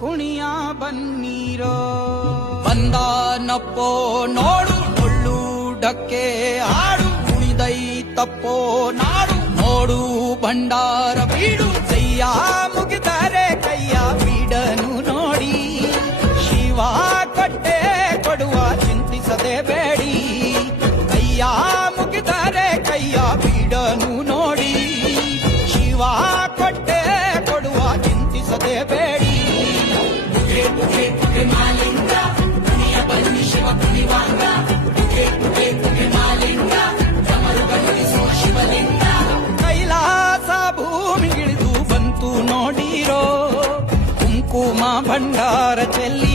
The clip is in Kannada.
ಕುಣಿಯ ಬನ್ನೀರೋ? ಬಂದಾನಪ್ಪೋ ನೋಡು ಮುಳ್ಳು ಡಕ್ಕೆ, ಹಾಡು, ಕುಣಿದೈ, ತಪ್ಪೋ, ನಾಡು, ನೋಡು, ಭಂಡಾರ, ಬೀಡು ಕೈಯ ಮುಗಿದರೆ ಕೈಯ, ಬೀಡನು ನೋಡಿ. ಶಿವ ಕಟ್ಟೆ ಕೊಡುವ, ಚಿಂತಿಸದೆ ಬೇಡಿ. ಕೈಯ ಬುಗೆ ಬುಗೆ ಮಾಲಿಂಗ ಕುಣಿಯ ಬನ್ನಿ ಶಿವ ಕುಣಿವಾಂಗ ಬುಗೆ ಬುಗೆ ಬುಗೆ ಮಾಲಿಂಗ ಡಮರು ಬಡಿಸುವ ಶಿವಲಿಂಗ ಕೈಲಾಸ ಭೂಮಿಗಿಳಿದು ಬಂತು ನೋಡಿರೋ ಕುಂಕುಮ ಭಂಡಾರ ಚೆಲ್ಲಿ